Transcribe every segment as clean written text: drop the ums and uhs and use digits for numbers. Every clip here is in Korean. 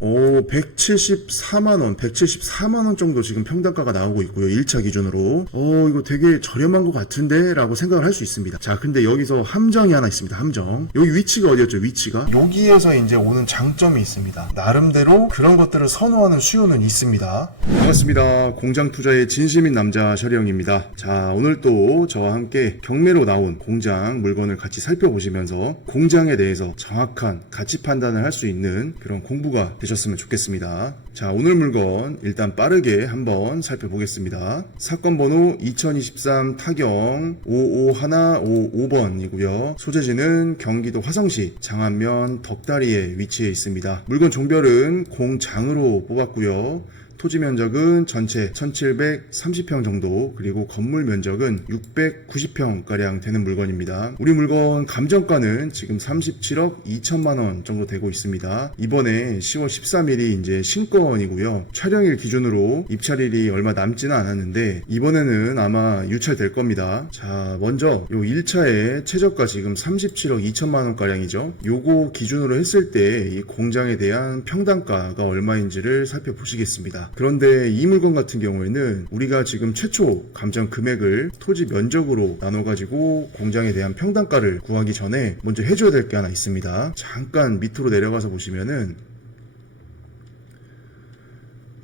오, 174만원, 174만원 정도 지금 평당가가 나오고 있고요. 1차 기준으로. 이거 되게 저렴한 것 같은데? 라고 생각을 할 수 있습니다. 자, 근데 여기서 함정이 하나 있습니다. 함정. 여기 위치가 어디였죠? 위치가? 여기에서 이제 오는 장점이 있습니다. 나름대로 그런 것들을 선호하는 수요는 있습니다. 반갑습니다. 공장 투자의 진심인 남자 셔리형입니다. 자, 오늘 또 저와 함께 경매로 나온 공장 물건을 같이 살펴보시면서 공장에 대해서 정확한 가치 판단을 할 수 있는 그런 공부가 되셨으면 좋겠습니다. 자, 오늘 물건 일단 빠르게 한번 살펴보겠습니다. 사건 번호 2023 타경 55155번이고요. 소재지는 경기도 화성시 장안면 덕다리에 위치해 있습니다. 물건 종별은 공장으로 뽑았고요. 토지 면적은 전체 1730평 정도, 그리고 건물 면적은 690평가량 되는 물건입니다. 우리 물건 감정가는 지금 37억 2천만원 정도 되고 있습니다. 이번에 10월 13일이 이제 신건이고요. 촬영일 기준으로 입찰일이 얼마 남지는 않았는데 이번에는 아마 유찰될 겁니다. 자, 먼저 요 1차의 최저가 지금 37억 2천만원가량이죠. 요거 기준으로 했을 때 이 공장에 대한 평당가가 얼마인지를 살펴보시겠습니다. 그런데 이 물건 같은 경우에는 우리가 지금 최초 감정 금액을 토지 면적으로 나눠가지고 공장에 대한 평당가를 구하기 전에 먼저 해줘야 될 게 하나 있습니다. 잠깐 밑으로 내려가서 보시면은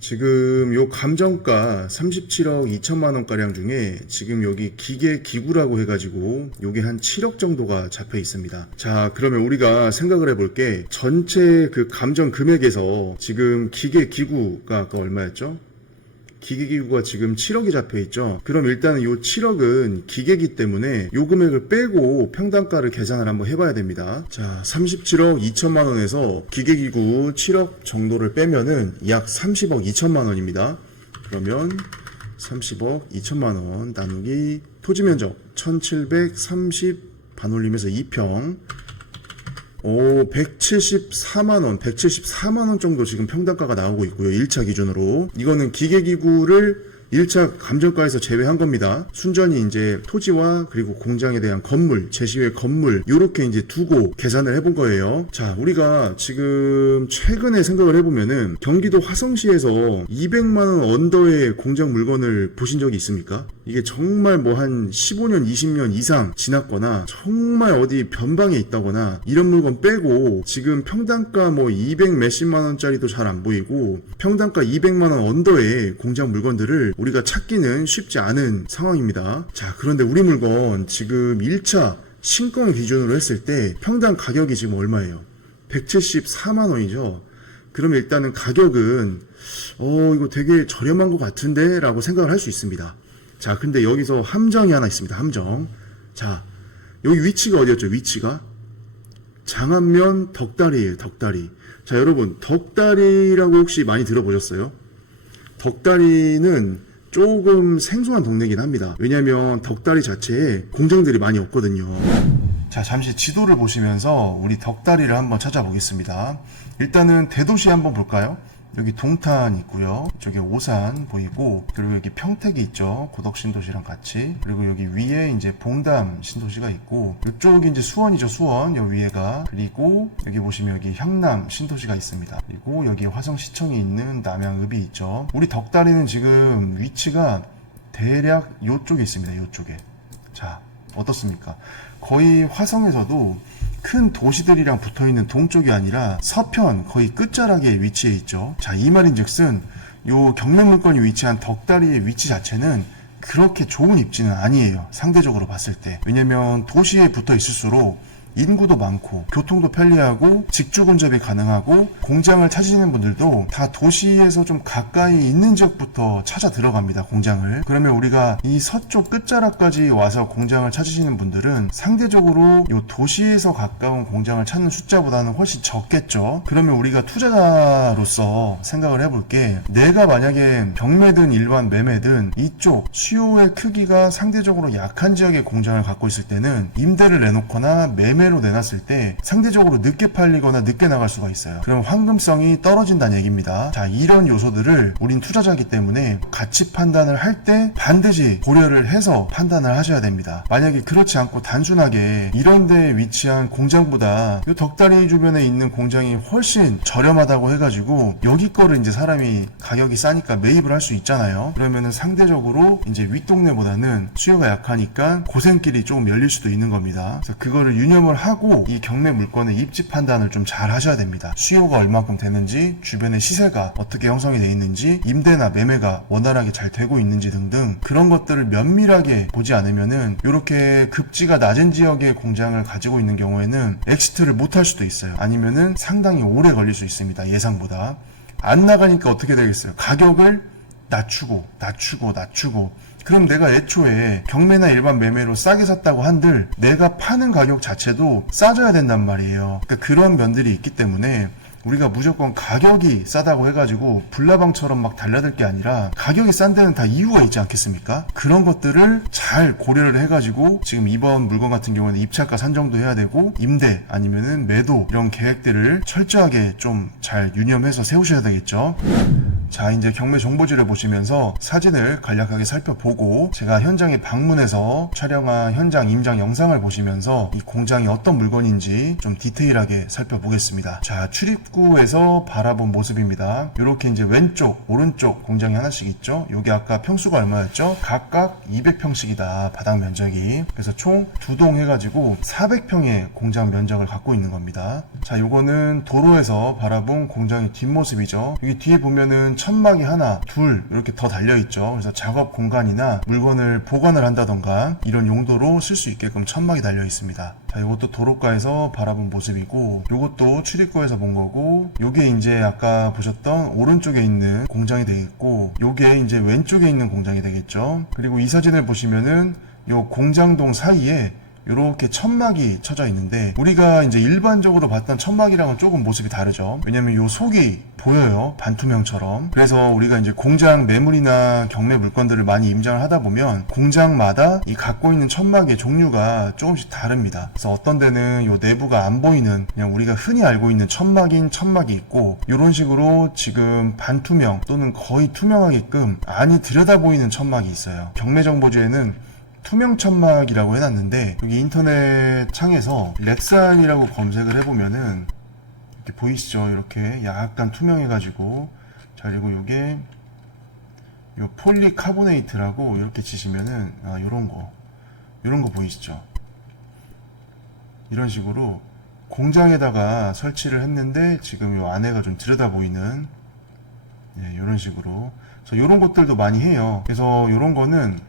지금 요 감정가 37억 2천만원가량 중에 지금 여기 기계 기구라고 해가지고 요게 한 7억 정도가 잡혀 있습니다. 자, 그러면 우리가 생각을 해볼게. 전체 그 감정 금액에서 지금 기계 기구가 아까 얼마였죠? 기계기구가 지금 7억이 잡혀있죠. 그럼 일단은 요 7억은 기계기 때문에 요 금액을 빼고 평당가를 계산을 한번 해봐야 됩니다. 자, 37억 2천만원에서 기계기구 7억 정도를 빼면은 약 30억 2천만원입니다. 그러면 30억 2천만원 나누기 토지면적 1730 반올림에서 2평 174만원 정도 지금 평당가가 나오고 있고요. 1차 기준으로. 이거는 기계기구를 1차 감정가에서 제외한 겁니다. 순전히 이제 토지와 그리고 공장에 대한 건물, 제시외 건물, 요렇게 이제 두고 계산을 해본 거예요. 자, 우리가 지금 최근에 생각을 해보면은 경기도 화성시에서 200만원 언더의 공장 물건을 보신 적이 있습니까? 이게 정말 뭐 한 15년, 20년 이상 지났거나 정말 어디 변방에 있다거나 이런 물건 빼고 지금 평당가 뭐 200 몇십만원짜리도 잘 안 보이고 평당가 200만원 언더의 공장 물건들을 우리가 찾기는 쉽지 않은 상황입니다. 자, 그런데 우리 물건 지금 1차 신권 기준으로 했을 때 평당 가격이 지금 얼마예요? 174만원이죠. 그러면 일단은 가격은 이거 되게 저렴한 것 같은데? 라고 생각을 할 수 있습니다. 자, 근데 여기서 함정이 하나 있습니다. 함정. 자, 여기 위치가 어디였죠? 위치가 장안면 덕다리예요. 덕다리. 자, 여러분, 덕다리라고 혹시 많이 들어보셨어요? 덕다리는 조금 생소한 동네긴 합니다. 왜냐면 덕다리 자체에 공장들이 많이 없거든요. 자, 잠시 지도를 보시면서 우리 덕다리를 한번 찾아보겠습니다. 일단은 대도시 한번 볼까요? 여기 동탄 있고요. 이쪽에 오산 보이고, 그리고 여기 평택이 있죠. 고덕 신도시랑 같이. 그리고 여기 위에 이제 봉담 신도시가 있고, 이쪽이 이제 수원이죠. 수원. 여기 위에가. 그리고 여기 보시면 여기 향남 신도시가 있습니다. 그리고 여기 화성시청이 있는 남양읍이 있죠. 우리 덕다리는 지금 위치가 대략 이쪽에 있습니다. 이쪽에. 자, 어떻습니까? 거의 화성에서도 큰 도시들이랑 붙어있는 동쪽이 아니라 서편 거의 끝자락에 위치해 있죠. 자, 이 말인즉슨 요 경매물건이 위치한 덕다리의 위치 자체는 그렇게 좋은 입지는 아니에요. 상대적으로 봤을 때. 왜냐면 도시에 붙어 있을수록 인구도 많고 교통도 편리하고 직주 근접이 가능하고 공장을 찾으시는 분들도 다 도시에서 좀 가까이 있는 지역부터 찾아 들어갑니다. 공장을. 그러면 우리가 이 서쪽 끝자락까지 와서 공장을 찾으시는 분들은 상대적으로 이 도시에서 가까운 공장을 찾는 숫자보다는 훨씬 적겠죠. 그러면 우리가 투자자로서 생각을 해볼게, 내가 만약에 경매든 일반 매매든 이쪽 수요의 크기가 상대적으로 약한 지역의 공장을 갖고 있을 때는 임대를 내놓거나 매매 매매로 내놨을 때 상대적으로 늦게 팔리거나 늦게 나갈 수가 있어요. 그럼 황금성이 떨어진다는 얘기입니다. 자, 이런 요소들을 우린 투자자이기 때문에 가치 판단을 할 때 반드시 고려를 해서 판단을 하셔야 됩니다. 만약에 그렇지 않고 단순하게 이런 데에 위치한 공장보다 이 덕다리 주변에 있는 공장이 훨씬 저렴하다고 해가지고 여기 거를 이제 사람이 가격이 싸니까 매입을 할 수 있잖아요. 그러면은 상대적으로 이제 윗동네보다는 수요가 약하니까 고생길이 조금 열릴 수도 있는 겁니다. 그래서 그거를 유념을 하고 이 경매 물건의 입지 판단을 좀 잘 하셔야 됩니다. 수요가 얼마큼 되는지, 주변의 시세가 어떻게 형성이 되어 있는지, 임대나 매매가 원활하게 잘 되고 있는지 등등 그런 것들을 면밀하게 보지 않으면은 이렇게 급지가 낮은 지역의 공장을 가지고 있는 경우에는 엑시트를 못 할 수도 있어요. 아니면은 상당히 오래 걸릴 수 있습니다. 예상보다. 안 나가니까 어떻게 되겠어요? 가격을 낮추고 그럼 내가 애초에 경매나 일반 매매로 싸게 샀다고 한들 내가 파는 가격 자체도 싸져야 된단 말이에요. 그러니까 그런 면들이 있기 때문에 우리가 무조건 가격이 싸다고 해가지고 불나방처럼 막 달라들 게 아니라 가격이 싼 데는 다 이유가 있지 않겠습니까? 그런 것들을 잘 고려를 해가지고 지금 이번 물건 같은 경우는 입찰가 산정도 해야 되고 임대 아니면은 매도 이런 계획들을 철저하게 좀 잘 유념해서 세우셔야 되겠죠. 자, 이제 경매 정보지를 보시면서 사진을 간략하게 살펴보고 제가 현장에 방문해서 촬영한 현장 임장 영상을 보시면서 이 공장이 어떤 물건인지 좀 디테일하게 살펴보겠습니다. 자, 출입구에서 바라본 모습입니다. 이렇게 이제 왼쪽, 오른쪽 공장이 하나씩 있죠. 여기 아까 평수가 얼마였죠? 각각 200평씩이다, 바닥 면적이. 그래서 총 2동 해가지고 400평의 공장 면적을 갖고 있는 겁니다. 자, 요거는 도로에서 바라본 공장의 뒷모습이죠. 여기 뒤에 보면은 천막이 하나, 둘 이렇게 더 달려있죠. 그래서 작업 공간이나 물건을 보관을 한다던가 이런 용도로 쓸 수 있게끔 천막이 달려있습니다. 자, 이것도 도로가에서 바라본 모습이고 요것도 출입구에서 본 거고 요게 이제 아까 보셨던 오른쪽에 있는 공장이 되겠고 요게 이제 왼쪽에 있는 공장이 되겠죠. 그리고 이 사진을 보시면은 요 공장동 사이에 이렇게 천막이 쳐져 있는데 우리가 이제 일반적으로 봤던 천막이랑은 조금 모습이 다르죠. 왜냐면 요 속이 보여요, 반투명처럼. 그래서 우리가 이제 공장 매물이나 경매 물건들을 많이 임장을 하다 보면 공장마다 이 갖고 있는 천막의 종류가 조금씩 다릅니다. 그래서 어떤 데는 요 내부가 안 보이는 그냥 우리가 흔히 알고 있는 천막인 천막이 있고 이런 식으로 지금 반투명 또는 거의 투명하게끔 안이 들여다 보이는 천막이 있어요. 경매 정보지에는 투명 천막이라고 해놨는데 여기 인터넷 창에서 렉산이라고 검색을 해보면은 이렇게 보이시죠? 이렇게 약간 투명해가지고 자, 그리고 요게 요 폴리카보네이트라고 이렇게 치시면은 요런 거 보이시죠? 이런 식으로 공장에다가 설치를 했는데 지금 요 안에가 좀 들여다 보이는 요런 식으로 그래서 요런 것들도 많이 해요. 그래서 이런 거는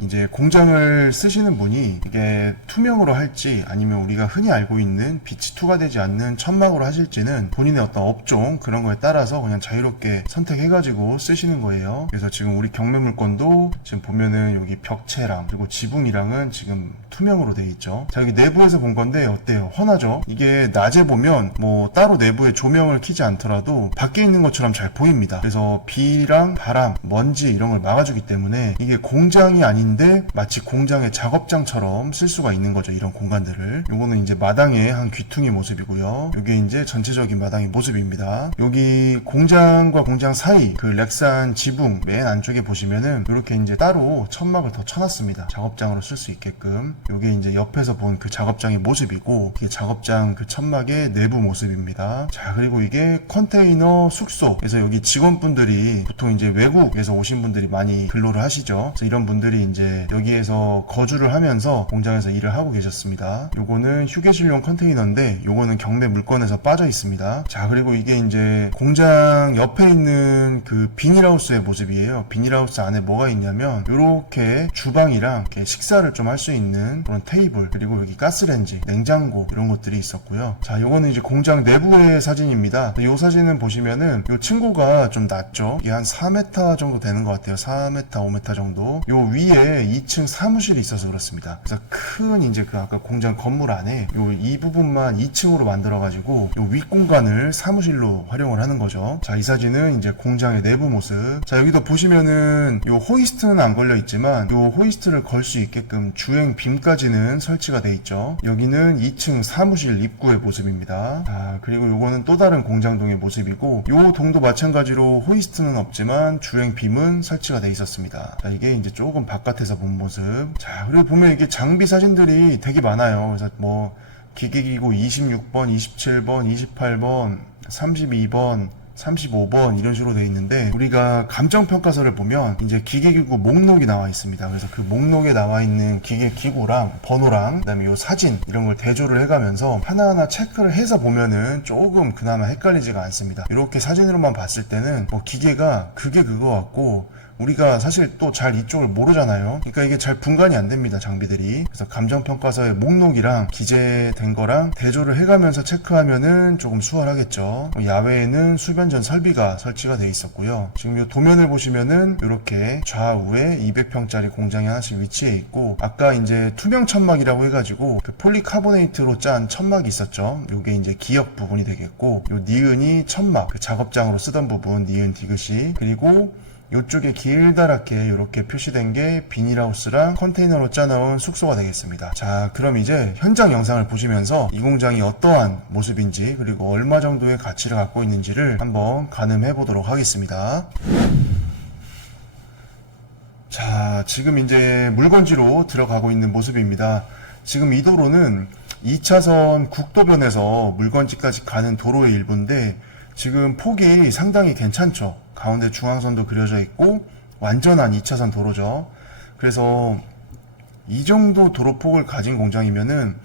이제 공장을 쓰시는 분이 이게 투명으로 할지 아니면 우리가 흔히 알고 있는 빛이 투과되지 않는 천막으로 하실지는 본인의 어떤 업종 그런 거에 따라서 그냥 자유롭게 선택해가지고 쓰시는 거예요. 그래서 지금 우리 경매 물건도 지금 보면은 여기 벽체랑 그리고 지붕이랑은 지금 투명으로 되어 있죠. 자, 여기 내부에서 본 건데 어때요? 훤하죠? 이게 낮에 보면 뭐 따로 내부에 조명을 켜지 않더라도 밖에 있는 것처럼 잘 보입니다. 그래서 비랑 바람, 먼지 이런 걸 막아주기 때문에 이게 공장이 아닌데 마치 공장의 작업장처럼 쓸 수가 있는 거죠. 이런 공간들을. 요거는 이제 마당의 한 귀퉁이 모습이고요. 요게 이제 전체적인 마당의 모습입니다. 여기 공장과 공장 사이 그 렉산 지붕 맨 안쪽에 보시면은 이렇게 이제 따로 천막을 더 쳐놨습니다. 작업장으로 쓸 수 있게끔. 요게 이제 옆에서 본 그 작업장의 모습이고 이게 작업장 그 천막의 내부 모습입니다. 자, 그리고 이게 컨테이너 숙소. 그래서 여기 직원분들이 보통 이제 외국에서 오신 분들이 많이 근로를 하시죠. 그래서 이런 분들이 이제 여기에서 거주를 하면서 공장에서 일을 하고 계셨습니다. 요거는 휴게실용 컨테이너인데 요거는 경매 물건에서 빠져 있습니다. 자, 그리고 이게 이제 공장 옆에 있는 그 비닐하우스의 모습이에요. 비닐하우스 안에 뭐가 있냐면 요렇게 주방이랑 이렇게 식사를 좀 할 수 있는 그런 테이블 그리고 여기 가스레인지, 냉장고 이런 것들이 있었고요. 자, 요거는 이제 공장 내부의 사진입니다. 요 사진은 보시면은 요 층고가 좀 낮죠. 이게 한 4m 정도 되는 것 같아요. 4m, 5m 5m 정도. 요 위에 2층 사무실이 있어서 그렇습니다. 그래서 큰 이제 그 아까 공장 건물 안에 요 이 부분만 2층으로 만들어가지고 요 윗공간을 사무실로 활용을 하는 거죠. 자, 이 사진은 이제 공장의 내부 모습. 자, 여기도 보시면은 요 호이스트는 안 걸려 있지만 요 호이스트를 걸 수 있게끔 주행 빔까지는 설치가 돼 있죠. 여기는 2층 사무실 입구의 모습입니다. 자, 그리고 요거는 또 다른 공장동의 모습이고 요 동도 마찬가지로 호이스트는 없지만 주행 빔은 설치가 돼 있었습니다. 자, 이게 이제 조금 바깥에서 본 모습. 자, 그리고 보면 이게 장비 사진들이 되게 많아요. 그래서 뭐 기계기구 26번, 27번, 28번, 32번, 35번 이런 식으로 되어 있는데 우리가 감정평가서를 보면 이제 기계기구 목록이 나와 있습니다. 그래서 그 목록에 나와 있는 기계기구랑 번호랑 그다음에 요 사진 이런 걸 대조를 해가면서 하나하나 체크를 해서 보면은 조금 그나마 헷갈리지가 않습니다. 이렇게 사진으로만 봤을 때는 뭐 기계가 그게 그거 같고 우리가 사실 또 잘 이쪽을 모르잖아요. 그러니까 이게 잘 분간이 안 됩니다, 장비들이. 그래서 감정평가서의 목록이랑 기재된 거랑 대조를 해가면서 체크하면은 조금 수월하겠죠. 야외에는 수변전 설비가 설치가 돼 있었고요. 지금 이 도면을 보시면은 이렇게 좌우에 200평짜리 공장이 하나씩 위치해 있고 아까 이제 투명 천막이라고 해가지고 그 폴리카보네이트로 짠 천막이 있었죠. 요게 이제 기역 부분이 되겠고 요 니은이 천막, 그 작업장으로 쓰던 부분 니은 디귿이 그리고 이쪽에 길다랗게 이렇게 표시된 게 비닐하우스랑 컨테이너로 짜놓은 숙소가 되겠습니다. 자, 그럼 이제 현장 영상을 보시면서 이 공장이 어떠한 모습인지 그리고 얼마 정도의 가치를 갖고 있는지를 한번 가늠해 보도록 하겠습니다. 자, 지금 이제 물건지로 들어가고 있는 모습입니다. 지금 이 도로는 2차선 국도변에서 물건지까지 가는 도로의 일부인데 지금 폭이 상당히 괜찮죠. 가운데 중앙선도 그려져 있고 완전한 2차선 도로죠. 그래서 이 정도 도로폭을 가진 공장이면은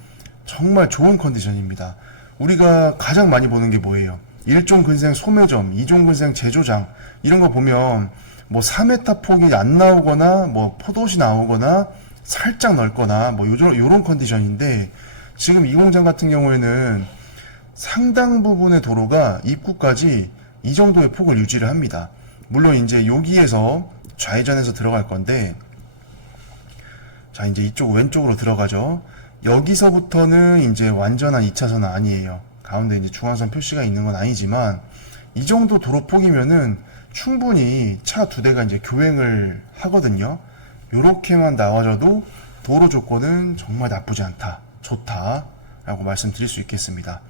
정말 좋은 컨디션입니다. 우리가 가장 많이 보는 게 뭐예요? 1종 근생 소매점, 2종 근생 제조장 이런 거 보면 뭐 4m 폭이 안 나오거나 뭐 포도시 나오거나 살짝 넓거나 뭐 요런 컨디션인데 지금 이 공장 같은 경우에는 상당 부분의 도로가 입구까지 이 정도의 폭을 유지를 합니다. 물론 이제 여기에서 좌회전해서 들어갈 건데 자, 이제 이쪽 왼쪽으로 들어가죠. 여기서부터는 이제 완전한 2차선은 아니에요. 가운데 이제 중앙선 표시가 있는 건 아니지만 이 정도 도로 폭이면은 충분히 차 2대가 이제 교행을 하거든요. 요렇게만 나와줘도 도로 조건은 정말 나쁘지 않다, 좋다 라고 말씀드릴 수 있겠습니다.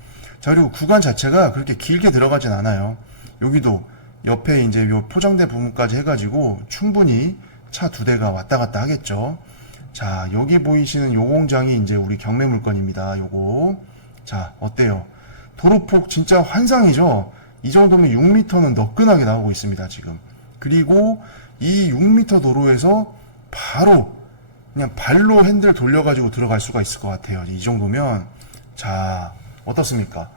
자, 그리고 구간 자체가 그렇게 길게 들어가진 않아요. 여기도 옆에 이제 요 포장대 부분까지 해가지고 충분히 차 2대가 왔다 갔다 하겠죠. 자, 여기 보이시는 요 공장이 이제 우리 경매 물건입니다. 요거. 자, 어때요? 도로폭 진짜 환상이죠? 이 정도면 6m는 너끈하게 나오고 있습니다, 지금. 그리고 이 6m 도로에서 바로 그냥 발로 핸들 돌려가지고 들어갈 수가 있을 것 같아요. 이 정도면. 자, 어떻습니까?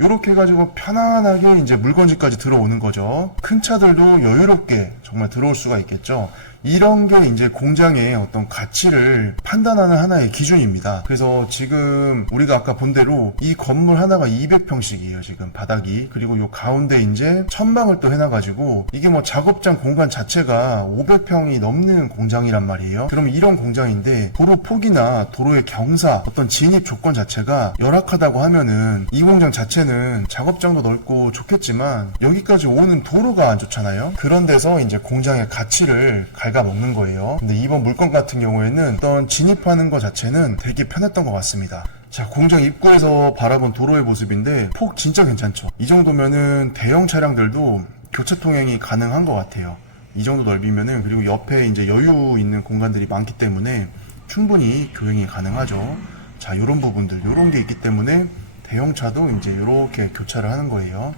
요렇게 해가지고 편안하게 이제 물건지까지 들어오는 거죠. 큰 차들도 여유롭게 정말 들어올 수가 있겠죠. 이런 게 이제 공장의 어떤 가치를 판단하는 하나의 기준입니다. 그래서 지금 우리가 아까 본 대로 이 건물 하나가 200평씩이에요. 지금 바닥이. 그리고 요 가운데 이제 천막을 또 해놔가지고 이게 뭐 작업장 공간 자체가 500평이 넘는 공장이란 말이에요. 그러면 이런 공장인데 도로 폭이나 도로의 경사, 어떤 진입 조건 자체가 열악하다고 하면은 이 공장 자체는 작업장도 넓고 좋겠지만 여기까지 오는 도로가 안 좋잖아요. 그런 데서 이제 공장의 가치를 갉아먹는 거예요. 근데 이번 물건 같은 경우에는 어떤 진입하는 것 자체는 되게 편했던 것 같습니다. 자, 공장 입구에서 바라본 도로의 모습인데 폭 진짜 괜찮죠. 이 정도면은 대형 차량들도 교차 통행이 가능한 것 같아요. 이 정도 넓이면은. 그리고 옆에 이제 여유 있는 공간들이 많기 때문에 충분히 교행이 가능하죠. 자, 요런 부분들, 요런 게 있기 때문에 대형차도 이제 요렇게 교차를 하는 거예요.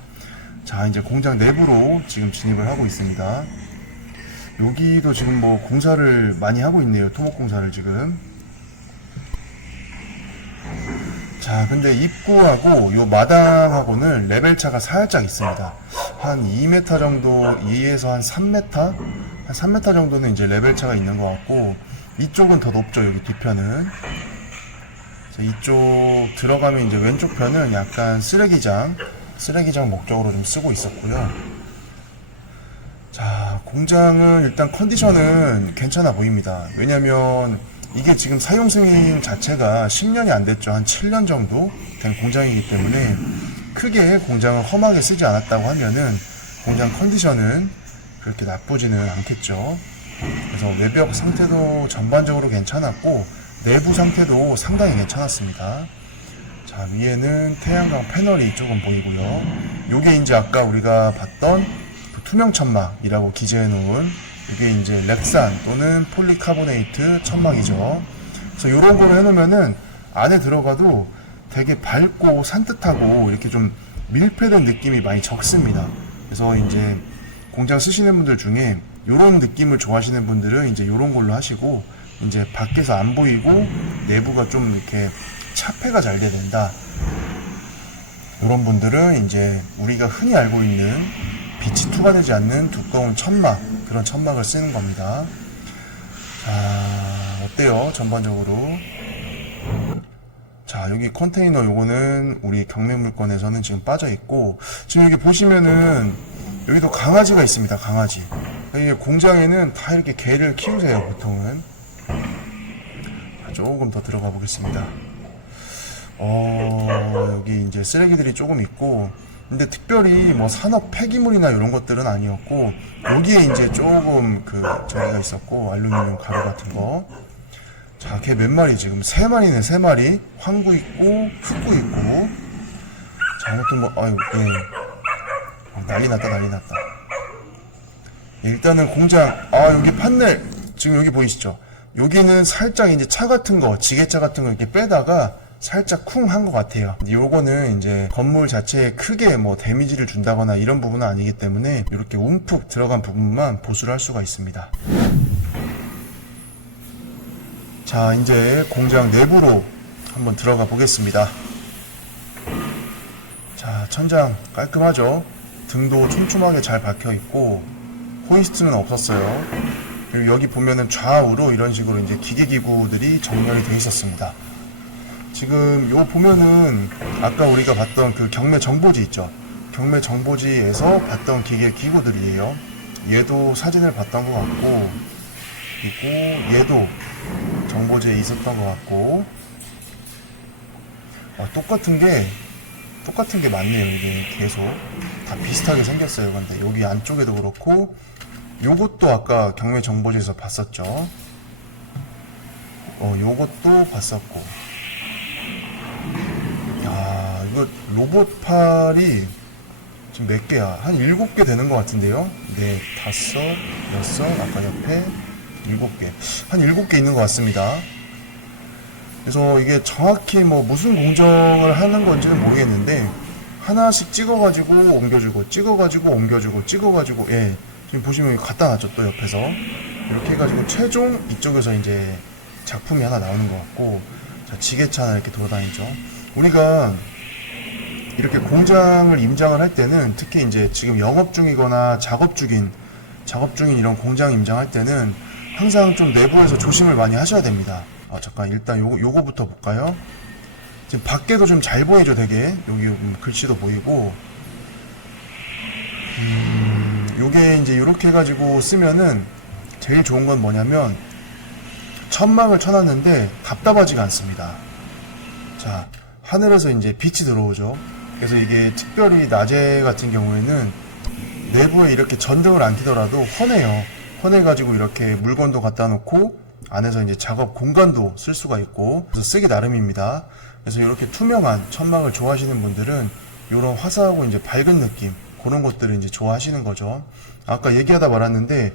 자, 이제 공장 내부로 지금 진입을 하고 있습니다. 여기도 지금 뭐 공사를 많이 하고 있네요. 토목 공사를 지금. 자, 근데 입구하고 요 마당하고는 레벨차가 살짝 있습니다. 한 2m 정도, 2에서 한 3m? 한 3m 정도는 이제 레벨차가 있는 것 같고, 이쪽은 더 높죠, 여기 뒤편은. 자, 이쪽 들어가면 이제 왼쪽 편은 약간 쓰레기장 목적으로 좀 쓰고 있었고요. 자, 공장은 일단 컨디션은 괜찮아 보입니다. 왜냐면 이게 지금 사용 승인 자체가 10년이 안 됐죠. 한 7년 정도 된 공장이기 때문에 크게 공장을 험하게 쓰지 않았다고 하면은 공장 컨디션은 그렇게 나쁘지는 않겠죠. 그래서 외벽 상태도 전반적으로 괜찮았고 내부 상태도 상당히 괜찮았습니다. 자, 위에는 태양광 패널이 조금 보이고요. 요게 이제 아까 우리가 봤던 그 투명 천막이라고 기재해 놓은 이게 이제 렉산 또는 폴리카보네이트 천막이죠. 그래서 요런 거를 해 놓으면은 안에 들어가도 되게 밝고 산뜻하고 이렇게 좀 밀폐된 느낌이 많이 적습니다. 그래서 이제 공장 쓰시는 분들 중에 요런 느낌을 좋아하시는 분들은 이제 요런 걸로 하시고, 이제 밖에서 안 보이고 내부가 좀 이렇게 차폐가 잘 돼야 된다, 이런 분들은 이제 우리가 흔히 알고 있는 빛이 투과되지 않는 두꺼운 천막, 그런 천막을 쓰는 겁니다. 자, 어때요? 전반적으로. 자, 여기 컨테이너 요거는 우리 경매 물건에서는 지금 빠져 있고, 지금 여기 보시면은 여기도 강아지가 있습니다. 강아지. 이게 공장에는 다 이렇게 개를 키우세요, 보통은. 조금 더 들어가 보겠습니다. 여기 이제 쓰레기들이 조금 있고, 근데 특별히 뭐 산업 폐기물이나 이런 것들은 아니었고, 여기에 이제 조금 저기가 있었고, 알루미늄 가루 같은 거. 자, 걔 몇 마리 지금? 3마리네, 3마리. 황구 있고, 흑구 있고. 자, 아무튼 뭐, 아유, 예. 난리 났다, 난리 났다. 예, 일단은 공장, 여기 판넬, 지금 여기 보이시죠? 여기는 살짝 이제 차 같은 거, 지게차 같은 거 이렇게 빼다가 살짝 쿵 한 것 같아요. 요거는 이제 건물 자체에 크게 뭐 데미지를 준다거나 이런 부분은 아니기 때문에 이렇게 움푹 들어간 부분만 보수를 할 수가 있습니다. 자, 이제 공장 내부로 한번 들어가 보겠습니다. 자, 천장 깔끔하죠? 등도 촘촘하게 잘 박혀 있고 호이스트는 없었어요. 그리고 여기 보면은 좌우로 이런 식으로 이제 기계기구들이 정렬이 되어 있었습니다. 지금 요 보면은 아까 우리가 봤던 그 경매 정보지 있죠? 경매 정보지에서 봤던 기계기구들이에요. 얘도 사진을 봤던 것 같고, 그리고 얘도 정보지에 있었던 것 같고, 똑같은 게 많네요. 이게 계속 다 비슷하게 생겼어요. 근데 여기 안쪽에도 그렇고, 요것도 아까 경매 정보지에서 봤었죠. 요것도 봤었고. 야, 이거 로봇팔이 지금 몇 개야? 한 7개 되는 것 같은데요? 네, 5, 6, 아까 옆에 7개. 한 7개 있는 것 같습니다. 그래서 이게 정확히 뭐 무슨 공정을 하는 건지는 모르겠는데, 하나씩 찍어가지고 옮겨주고, 찍어가지고 옮겨주고, 찍어가지고, 예. 지금 보시면 갖다 놨죠, 또 옆에서. 이렇게 해가지고 최종 이쪽에서 이제 작품이 하나 나오는 것 같고, 자, 지게차 하나 이렇게 돌아다니죠. 우리가 이렇게 공장을 임장을 할 때는, 특히 이제 지금 영업 중이거나 작업 중인 이런 공장 임장할 때는 항상 좀 내부에서 조심을 많이 하셔야 됩니다. 잠깐 일단 요거부터 볼까요? 지금 밖에도 좀 잘 보이죠, 되게. 여기 글씨도 보이고. 요게 이제 요렇게 해가지고 쓰면은 제일 좋은 건 뭐냐면, 천막을 쳐놨는데 답답하지가 않습니다. 자, 하늘에서 이제 빛이 들어오죠. 그래서 이게 특별히 낮에 같은 경우에는 내부에 이렇게 전등을 안 켜더라도 환해요. 환해가지고 이렇게 물건도 갖다 놓고 안에서 이제 작업 공간도 쓸 수가 있고, 그래서 쓰기 나름입니다. 그래서 이렇게 투명한 천막을 좋아하시는 분들은 이런 화사하고 이제 밝은 느낌, 그런 것들을 이제 좋아하시는 거죠. 아까 얘기하다 말았는데,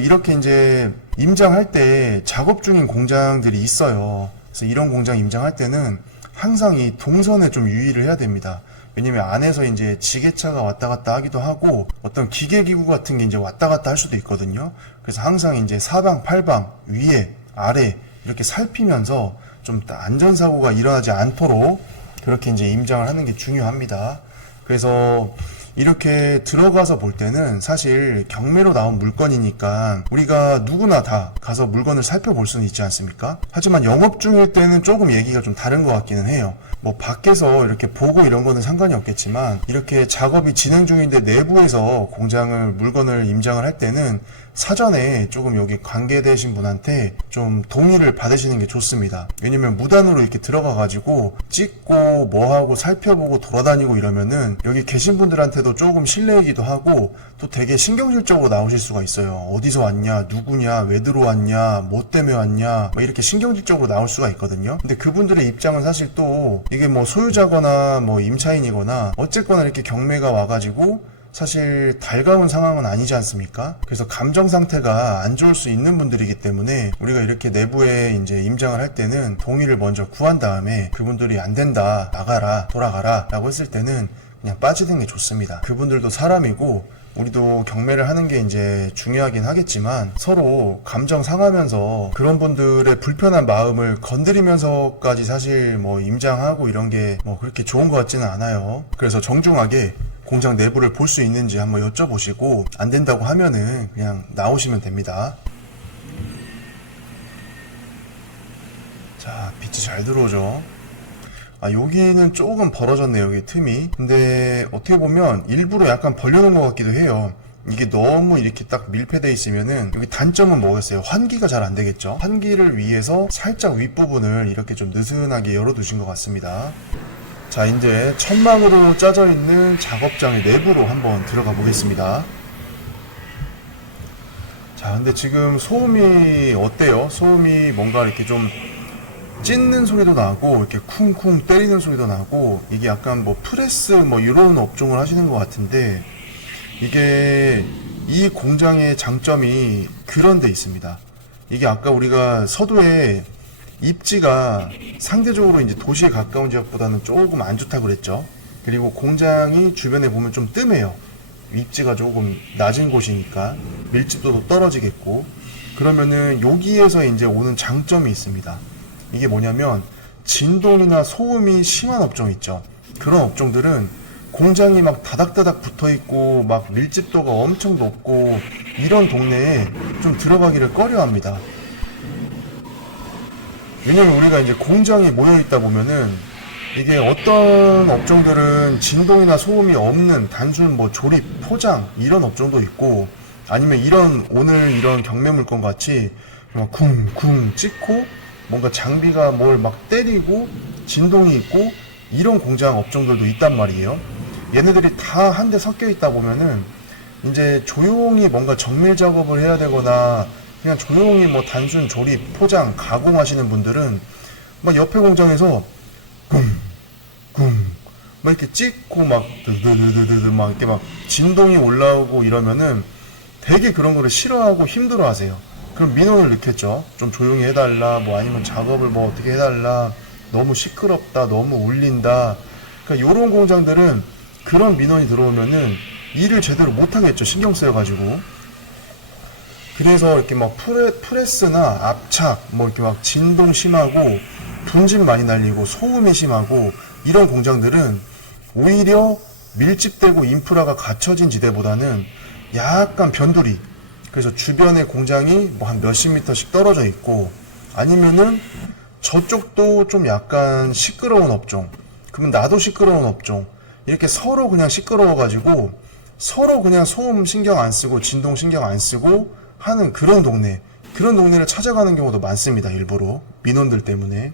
이렇게 이제 임장할 때 작업 중인 공장들이 있어요. 그래서 이런 공장 임장할 때는 항상 이 동선에 좀 유의를 해야 됩니다. 왜냐면 안에서 이제 지게차가 왔다 갔다 하기도 하고, 어떤 기계기구 같은 게 이제 왔다 갔다 할 수도 있거든요. 그래서 항상 이제 사방, 팔방, 위에, 아래 이렇게 살피면서 좀 안전사고가 일어나지 않도록 그렇게 이제 임장을 하는 게 중요합니다. 그래서 이렇게 들어가서 볼 때는 사실 경매로 나온 물건이니까 우리가 누구나 다 가서 물건을 살펴볼 수는 있지 않습니까? 하지만 영업 중일 때는 조금 얘기가 좀 다른 것 같기는 해요. 뭐 밖에서 이렇게 보고 이런 거는 상관이 없겠지만 이렇게 작업이 진행 중인데 내부에서 공장을 물건을 임장을 할 때는 사전에 조금 여기 관계되신 분한테 좀 동의를 받으시는 게 좋습니다. 왜냐면 무단으로 이렇게 들어가 가지고 찍고 뭐하고 살펴보고 돌아다니고 이러면은 여기 계신 분들한테도 조금 실례이기도 하고 또 되게 신경질적으로 나오실 수가 있어요. 어디서 왔냐, 누구냐, 왜 들어왔냐, 뭐 때문에 왔냐, 뭐 이렇게 신경질적으로 나올 수가 있거든요. 근데 그분들의 입장은 사실 또 이게 뭐 소유자거나 뭐 임차인이거나 어쨌거나 이렇게 경매가 와가지고 사실 달가운 상황은 아니지 않습니까? 그래서 감정 상태가 안 좋을 수 있는 분들이기 때문에 우리가 이렇게 내부에 이제 임장을 할 때는 동의를 먼저 구한 다음에 그분들이 안 된다, 나가라, 돌아가라 라고 했을 때는 그냥 빠지는 게 좋습니다. 그분들도 사람이고 우리도 경매를 하는 게 이제 중요하긴 하겠지만 서로 감정 상하면서 그런 분들의 불편한 마음을 건드리면서까지 사실 뭐 임장하고 이런 게 뭐 그렇게 좋은 것 같지는 않아요. 그래서 정중하게 공장 내부를 볼 수 있는지 한번 여쭤보시고 안 된다고 하면은 그냥 나오시면 됩니다. 자, 빛이 잘 들어오죠. 여기는 조금 벌어졌네요, 여기 틈이. 근데 어떻게 보면 일부러 약간 벌려놓은 것 같기도 해요. 이게 너무 이렇게 딱 밀폐되어 있으면은 여기 단점은 뭐겠어요? 환기가 잘 안 되겠죠? 환기를 위해서 살짝 윗부분을 이렇게 좀 느슨하게 열어두신 것 같습니다. 자, 이제 천막으로 짜져 있는 작업장의 내부로 한번 들어가 보겠습니다. 자, 근데 지금 소음이 어때요? 소음이 뭔가 이렇게 좀 찢는 소리도 나고 이렇게 쿵쿵 때리는 소리도 나고 이게 약간 뭐 프레스 뭐 이런 업종을 하시는 것 같은데 이게 이 공장의 장점이 그런 데 있습니다. 이게 아까 우리가 서두에 입지가 상대적으로 이제 도시에 가까운 지역보다는 조금 안 좋다고 그랬죠. 그리고 공장이 주변에 보면 좀 뜸해요. 입지가 조금 낮은 곳이니까 밀집도도 떨어지겠고 그러면은 여기에서 이제 오는 장점이 있습니다. 이게 뭐냐면 진동이나 소음이 심한 업종 있죠. 그런 업종들은 공장이 막 다닥다닥 붙어있고 막 밀집도가 엄청 높고 이런 동네에 좀 들어가기를 꺼려합니다. 왜냐면 우리가 이제 공장이 모여있다 보면은 이게 어떤 업종들은 진동이나 소음이 없는 단순 뭐 조립, 포장 이런 업종도 있고 아니면 오늘 이런 경매 물건 같이 막 쿵쿵 찍고 뭔가 장비가 뭘 막 때리고 진동이 있고 이런 공장 업종들도 있단 말이에요. 얘네들이 다 한데 섞여 있다 보면은 이제 조용히 뭔가 정밀 작업을 해야 되거나 그냥 조용히 뭐 단순 조립, 포장, 가공하시는 분들은 막 옆에 공장에서 막 이렇게 찍고 막 드드드드드 막 이렇게 막 진동이 올라오고 이러면은 되게 그런 거를 싫어하고 힘들어 하세요. 그럼 민원을 넣겠죠. 좀 조용히 해달라, 뭐 아니면 작업을 뭐 어떻게 해달라, 너무 시끄럽다, 너무 울린다. 그러니까 요런 공장들은 그런 민원이 들어오면은 일을 제대로 못하겠죠. 신경 쓰여가지고. 그래서 이렇게 막 프레스나 압착, 뭐 이렇게 막 진동 심하고 분진 많이 날리고 소음이 심하고 이런 공장들은 오히려 밀집되고 인프라가 갖춰진 지대보다는 약간 변두리. 그래서 주변에 공장이 뭐 한 몇십 미터씩 떨어져 있고 아니면은 저쪽도 좀 약간 시끄러운 업종. 그러면 나도 시끄러운 업종. 이렇게 서로 그냥 시끄러워가지고 서로 그냥 소음 신경 안 쓰고 진동 신경 안 쓰고 하는 그런 동네를 찾아가는 경우도 많습니다. 일부러 민원들 때문에.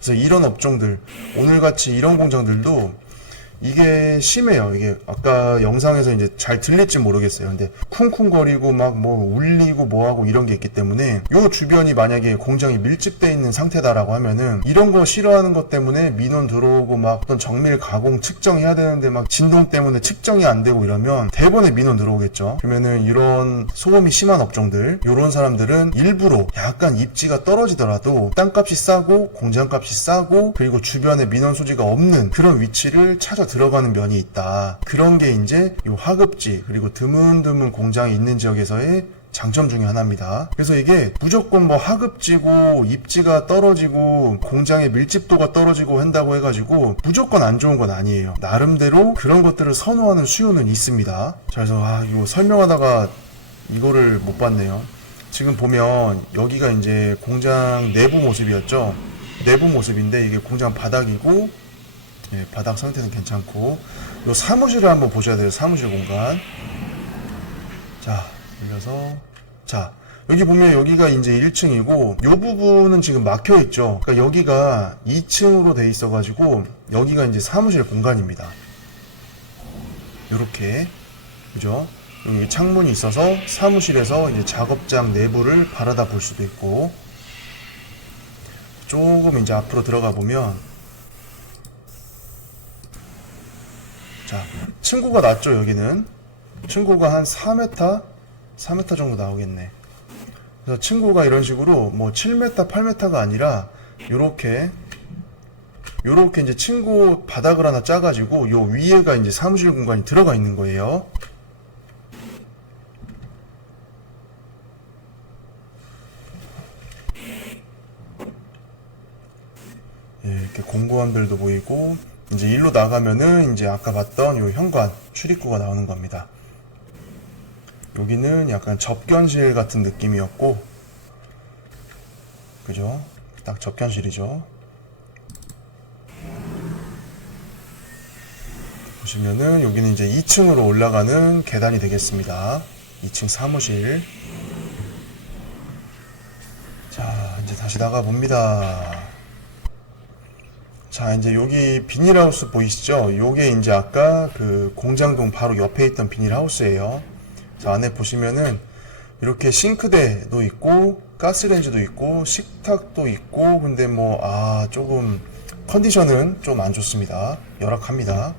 그래서 이런 업종들, 오늘같이 이런 공장들도 이게 심해요. 이게 아까 영상에서 이제 잘 들릴지 모르겠어요. 근데 쿵쿵거리고 막 뭐 울리고 뭐하고 이런 게 있기 때문에 요 주변이 만약에 공장이 밀집되어 있는 상태다라고 하면은 이런 거 싫어하는 것 때문에 민원 들어오고 막 어떤 정밀 가공 측정해야 되는데 막 진동 때문에 측정이 안 되고 이러면 대번에 민원 들어오겠죠. 그러면은 이런 소음이 심한 업종들, 요런 사람들은 일부러 약간 입지가 떨어지더라도 땅값이 싸고 공장값이 싸고 그리고 주변에 민원 소지가 없는 그런 위치를 찾아 들어가는 면이 있다. 그런 게 이제 요 하급지 그리고 드문드문 공장이 있는 지역에서의 장점 중에 하나입니다. 그래서 이게 무조건 뭐 하급지고 입지가 떨어지고 공장의 밀집도가 떨어지고 한다고 해가지고 무조건 안 좋은 건 아니에요. 나름대로 그런 것들을 선호하는 수요는 있습니다. 자, 그래서 이거 설명하다가 이거를 못 봤네요. 지금 보면 여기가 이제 공장 내부 모습이었죠. 내부 모습인데 이게 공장 바닥이고, 예, 바닥 상태는 괜찮고, 요 사무실을 한번 보셔야 돼요. 사무실 공간. 자, 올려서, 자, 여기 보면 여기가 이제 1층이고, 요 부분은 지금 막혀 있죠. 그러니까 여기가 2층으로 돼 있어가지고, 여기가 이제 사무실 공간입니다. 요렇게, 그죠? 여기 창문이 있어서 사무실에서 이제 작업장 내부를 바라다 볼 수도 있고, 조금 이제 앞으로 들어가 보면, 자, 층고가 낮죠. 여기는 층고가 한 4m 정도 나오겠네. 그래서 층고가 이런 식으로 뭐 7m 8m가 아니라 요렇게 이제 층고 바닥을 하나 짜가지고 요 위에가 이제 사무실 공간이 들어가 있는 거예요. 예, 이렇게 공구함들도 보이고, 이제 일로 나가면은 이제 아까 봤던 요 현관 출입구가 나오는 겁니다. 여기는 약간 접견실 같은 느낌이었고, 그죠? 딱 접견실이죠. 보시면은 여기는 이제 2층으로 올라가는 계단이 되겠습니다. 2층 사무실. 자, 이제 다시 나가 봅니다. 자, 이제 여기 비닐하우스 보이시죠? 요게 이제 아까 그 공장동 바로 옆에 있던 비닐하우스예요. 자, 안에 보시면은 이렇게 싱크대도 있고 가스레인지도 있고 식탁도 있고, 근데 뭐 조금 컨디션은 좀 안 좋습니다. 열악합니다.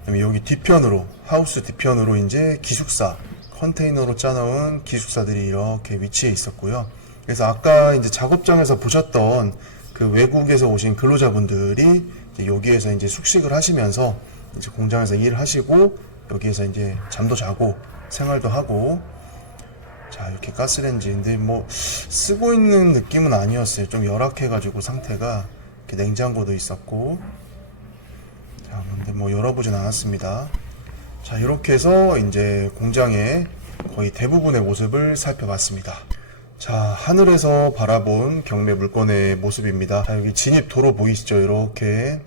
그다음에 여기 뒤편으로, 하우스 뒤편으로 이제 기숙사 컨테이너로 짜놓은 기숙사들이 이렇게 위치해 있었고요. 그래서 아까 이제 작업장에서 보셨던 그 외국에서 오신 근로자분들이 이제 여기에서 이제 숙식을 하시면서 이제 공장에서 일을 하시고 여기에서 이제 잠도 자고 생활도 하고. 자, 이렇게 가스레인지인데 뭐 쓰고 있는 느낌은 아니었어요. 좀 열악해가지고 상태가. 이렇게 냉장고도 있었고. 자, 근데 뭐 열어보진 않았습니다. 자, 이렇게 해서 이제 공장의 거의 대부분의 모습을 살펴봤습니다. 자, 하늘에서 바라본 경매 물건의 모습입니다. 자, 여기 진입 도로 보이시죠? 이렇게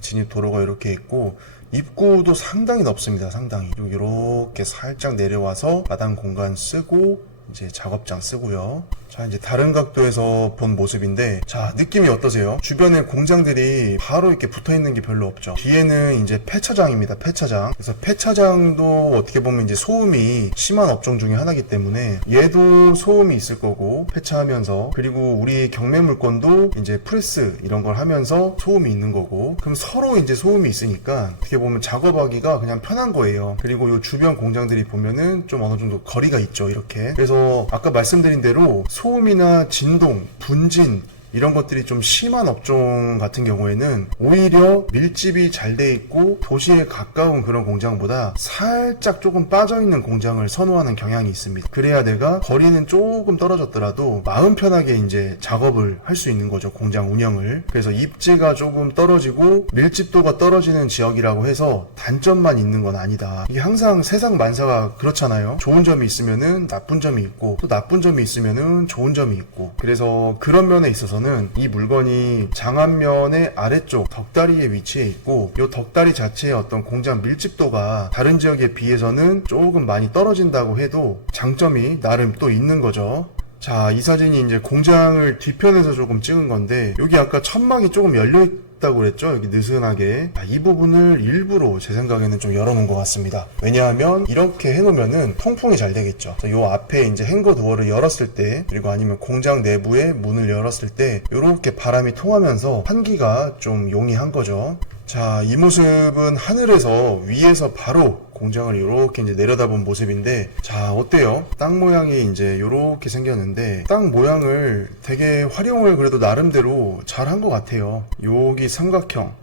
진입 도로가 이렇게 있고, 입구도 상당히 넓습니다. 상당히. 그리고 이렇게 살짝 내려와서 마당 공간 쓰고 이제 작업장 쓰고요. 자, 이제 다른 각도에서 본 모습인데, 자, 느낌이 어떠세요? 주변에 공장들이 바로 이렇게 붙어 있는 게 별로 없죠. 뒤에는 이제 폐차장입니다. 폐차장. 그래서 폐차장도 어떻게 보면 이제 소음이 심한 업종 중에 하나이기 때문에 얘도 소음이 있을 거고, 폐차하면서, 그리고 우리 경매 물건도 이제 프레스 이런 걸 하면서 소음이 있는 거고, 그럼 서로 이제 소음이 있으니까 어떻게 보면 작업하기가 그냥 편한 거예요. 그리고 이 주변 공장들이 보면은 좀 어느 정도 거리가 있죠. 이렇게. 그래서 아까 말씀드린 대로 소음이나 진동, 분진 이런 것들이 좀 심한 업종 같은 경우에는 오히려 밀집이 잘 돼 있고 도시에 가까운 그런 공장보다 살짝 조금 빠져있는 공장을 선호하는 경향이 있습니다. 그래야 내가 거리는 조금 떨어졌더라도 마음 편하게 이제 작업을 할 수 있는 거죠. 공장 운영을. 그래서 입지가 조금 떨어지고 밀집도가 떨어지는 지역이라고 해서 단점만 있는 건 아니다. 이게 항상 세상 만사가 그렇잖아요. 좋은 점이 있으면은 나쁜 점이 있고, 또 나쁜 점이 있으면은 좋은 점이 있고, 그래서 그런 면에 있어서는 이 물건이 장안면의 아래쪽 덕다리에 위치해 있고, 이 덕다리 자체의 어떤 공장 밀집도가 다른 지역에 비해서는 조금 많이 떨어진다고 해도 장점이 나름 또 있는 거죠. 자, 이 사진이 이제 공장을 뒤편에서 조금 찍은 건데, 여기 아까 천막이 조금 열려있다고 그랬죠? 여기 느슨하게. 이 부분을 일부러 제 생각에는 좀 열어놓은 것 같습니다. 왜냐하면 이렇게 해놓으면은 통풍이 잘 되겠죠. 요 앞에 이제 행거 도어를 열었을 때, 그리고 아니면 공장 내부에 문을 열었을 때 이렇게 바람이 통하면서 환기가 좀 용이한 거죠. 자, 이 모습은 하늘에서 위에서 바로 공장을 이렇게 이제 내려다본 모습인데, 자, 어때요? 땅 모양이 이제 이렇게 생겼는데, 땅 모양을 되게 활용을 그래도 나름대로 잘 한 것 같아요. 여기 삼각형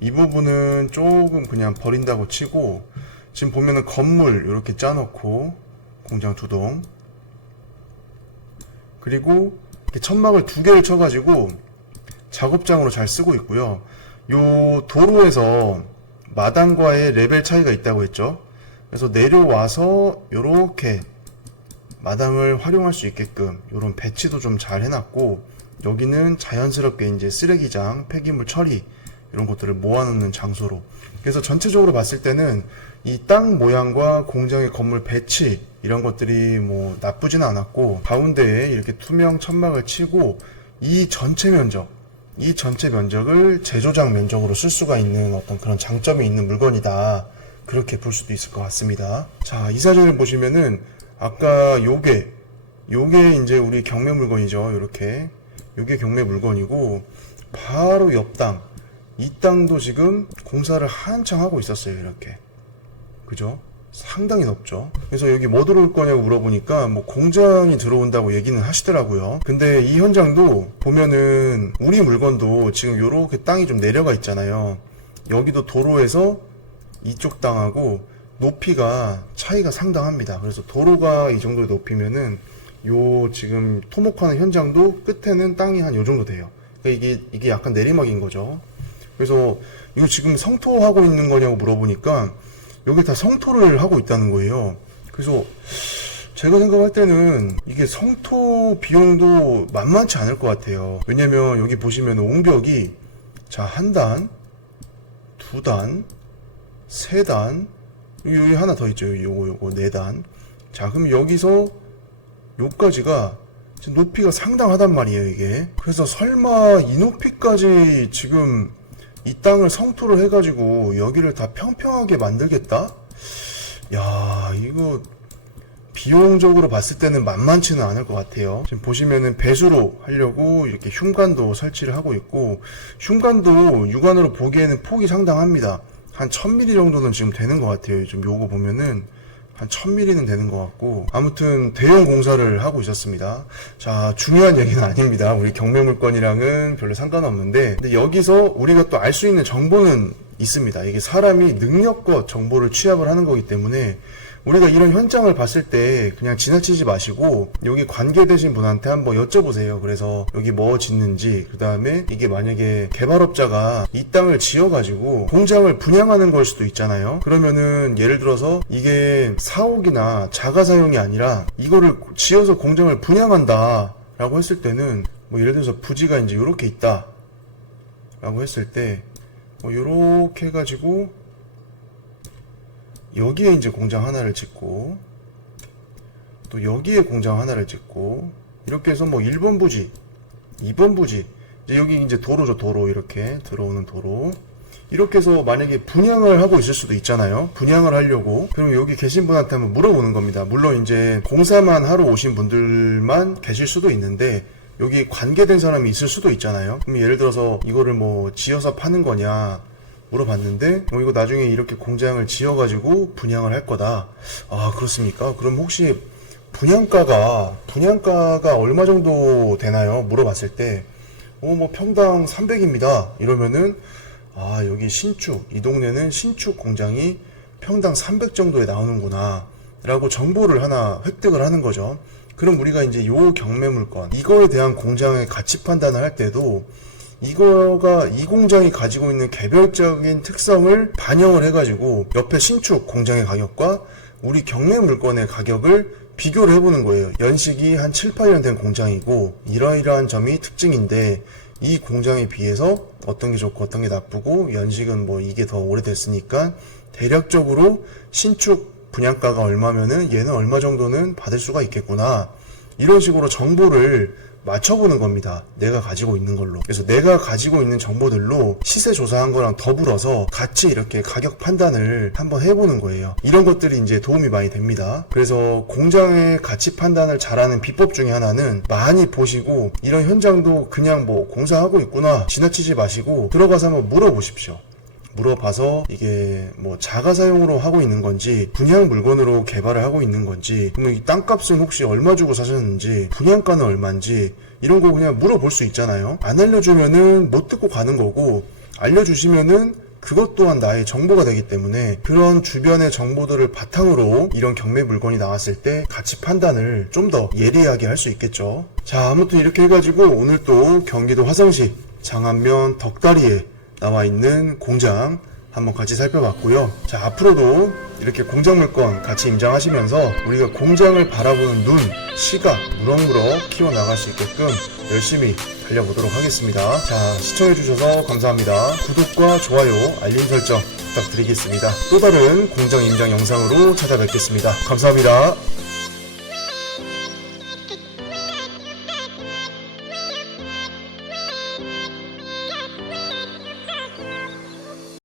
이 부분은 조금 그냥 버린다고 치고, 지금 보면은 건물 이렇게 짜놓고 공장 2동. 그리고 이렇게 천막을 2개를 쳐가지고 작업장으로 잘 쓰고 있고요. 요 도로에서 마당과의 레벨 차이가 있다고 했죠. 그래서 내려와서 요렇게 마당을 활용할 수 있게끔 요런 배치도 좀 잘 해놨고, 여기는 자연스럽게 이제 쓰레기장, 폐기물 처리 이런 것들을 모아놓는 장소로. 그래서 전체적으로 봤을 때는 이 땅 모양과 공장의 건물 배치 이런 것들이 뭐 나쁘진 않았고, 가운데에 이렇게 투명 천막을 치고 이 전체 면적을 제조장 면적으로 쓸 수가 있는 어떤 그런 장점이 있는 물건이다, 그렇게 볼 수도 있을 것 같습니다. 자, 이 사진을 보시면은 아까 요게 이제 우리 경매 물건이죠. 요렇게 요게 경매 물건이고, 바로 옆 땅, 이 땅도 지금 공사를 한창 하고 있었어요. 이렇게, 그죠? 상당히 넓죠. 그래서 여기 뭐 들어올 거냐고 물어보니까 뭐 공장이 들어온다고 얘기는 하시더라고요. 근데 이 현장도 보면은 우리 물건도 지금 요렇게 땅이 좀 내려가 있잖아요. 여기도 도로에서 이쪽 땅하고 높이가 차이가 상당합니다. 그래서 도로가 이 정도의 높이면은 요 지금 토목하는 현장도 끝에는 땅이 한 요 정도 돼요. 그러니까 이게 약간 내리막인 거죠. 그래서 이거 지금 성토하고 있는 거냐고 물어보니까 여기 다 성토를 하고 있다는 거예요. 그래서 제가 생각할 때는 이게 성토 비용도 만만치 않을 것 같아요. 왜냐면 여기 보시면 옹벽이 자, 1단, 2단, 3단, 여기 하나 더 있죠. 요거 4단. 자, 그럼 여기서 요까지가 높이가 상당하단 말이에요, 이게. 그래서 설마 이 높이까지 지금 이 땅을 성토를 해가지고 여기를 다 평평하게 만들겠다? 야, 이거 비용적으로 봤을 때는 만만치는 않을 것 같아요. 지금 보시면은 배수로 하려고 이렇게 흉관도 설치를 하고 있고, 흉관도 육안으로 보기에는 폭이 상당합니다. 한 1000mm 정도는 지금 되는 것 같아요. 좀 요거 보면은 한 1000mm는 되는 것 같고, 아무튼 대형 공사를 하고 있었습니다. 자, 중요한 얘기는 아닙니다. 우리 경매 물건이랑은 별로 상관없는데, 근데 여기서 우리가 또 알 수 있는 정보는 있습니다. 이게 사람이 능력껏 정보를 취합을 하는 거기 때문에 우리가 이런 현장을 봤을 때 그냥 지나치지 마시고 여기 관계되신 분한테 한번 여쭤보세요. 그래서 여기 뭐 짓는지, 그 다음에 이게 만약에 개발업자가 이 땅을 지어가지고 공장을 분양하는 걸 수도 있잖아요. 그러면은 예를 들어서 이게 사옥이나 자가 사용이 아니라 이거를 지어서 공장을 분양한다 라고 했을 때는 뭐 예를 들어서 부지가 이제 요렇게 있다 라고 했을 때 뭐 요렇게 해가지고 여기에 이제 공장 하나를 짓고, 또 여기에 공장 하나를 짓고, 이렇게 해서 뭐 1번 부지, 2번 부지, 이제 여기 이제 도로죠, 도로. 이렇게 들어오는 도로. 이렇게 해서 만약에 분양을 하고 있을 수도 있잖아요. 분양을 하려고. 그럼 여기 계신 분한테 한번 물어보는 겁니다. 물론 이제 공사만 하러 오신 분들만 계실 수도 있는데, 여기 관계된 사람이 있을 수도 있잖아요. 그럼 예를 들어서 이거를 뭐 지어서 파는 거냐 물어봤는데, 이거 나중에 이렇게 공장을 지어가지고 분양을 할 거다. 아, 그렇습니까? 그럼 혹시 분양가가 얼마 정도 되나요? 물어봤을 때, 뭐 평당 300입니다. 이러면은, 아, 여기 신축, 이 동네는 신축 공장이 평당 300 정도에 나오는구나 라고 정보를 하나 획득을 하는 거죠. 그럼 우리가 이제 요 경매 물건, 이거에 대한 공장의 가치 판단을 할 때도 이 공장이 가지고 있는 개별적인 특성을 반영을 해가지고 옆에 신축 공장의 가격과 우리 경매 물건의 가격을 비교를 해보는 거예요. 연식이 한 7, 8년 된 공장이고 이러이러한 점이 특징인데 이 공장에 비해서 어떤 게 좋고 어떤 게 나쁘고, 연식은 뭐 이게 더 오래됐으니까 대략적으로 신축 분양가가 얼마면은 얘는 얼마 정도는 받을 수가 있겠구나, 이런 식으로 정보를 맞춰보는 겁니다. 내가 가지고 있는 걸로. 그래서 내가 가지고 있는 정보들로 시세 조사한 거랑 더불어서 같이 이렇게 가격 판단을 한번 해보는 거예요. 이런 것들이 이제 도움이 많이 됩니다. 그래서 공장의 가치 판단을 잘하는 비법 중에 하나는 많이 보시고, 이런 현장도 그냥 뭐 공사하고 있구나 지나치지 마시고 들어가서 한번 물어보십시오. 물어봐서 이게 뭐 자가 사용으로 하고 있는 건지 분양 물건으로 개발을 하고 있는 건지, 그러면 이 땅값은 혹시 얼마 주고 사셨는지, 분양가는 얼마인지 이런 거 그냥 물어볼 수 있잖아요. 안 알려주면은 못 듣고 가는 거고, 알려주시면은 그것 또한 나의 정보가 되기 때문에 그런 주변의 정보들을 바탕으로 이런 경매 물건이 나왔을 때 가치 판단을 좀 더 예리하게 할 수 있겠죠. 자, 아무튼 이렇게 해가지고 오늘 또 경기도 화성시 장안면 덕다리에 나와 있는 공장 한번 같이 살펴봤고요. 자, 앞으로도 이렇게 공장 물건 같이 임장하시면서 우리가 공장을 바라보는 눈, 시각 무럭무럭 키워나갈 수 있게끔 열심히 달려보도록 하겠습니다. 자, 시청해주셔서 감사합니다. 구독과 좋아요, 알림 설정 부탁드리겠습니다. 또 다른 공장 임장 영상으로 찾아뵙겠습니다. 감사합니다.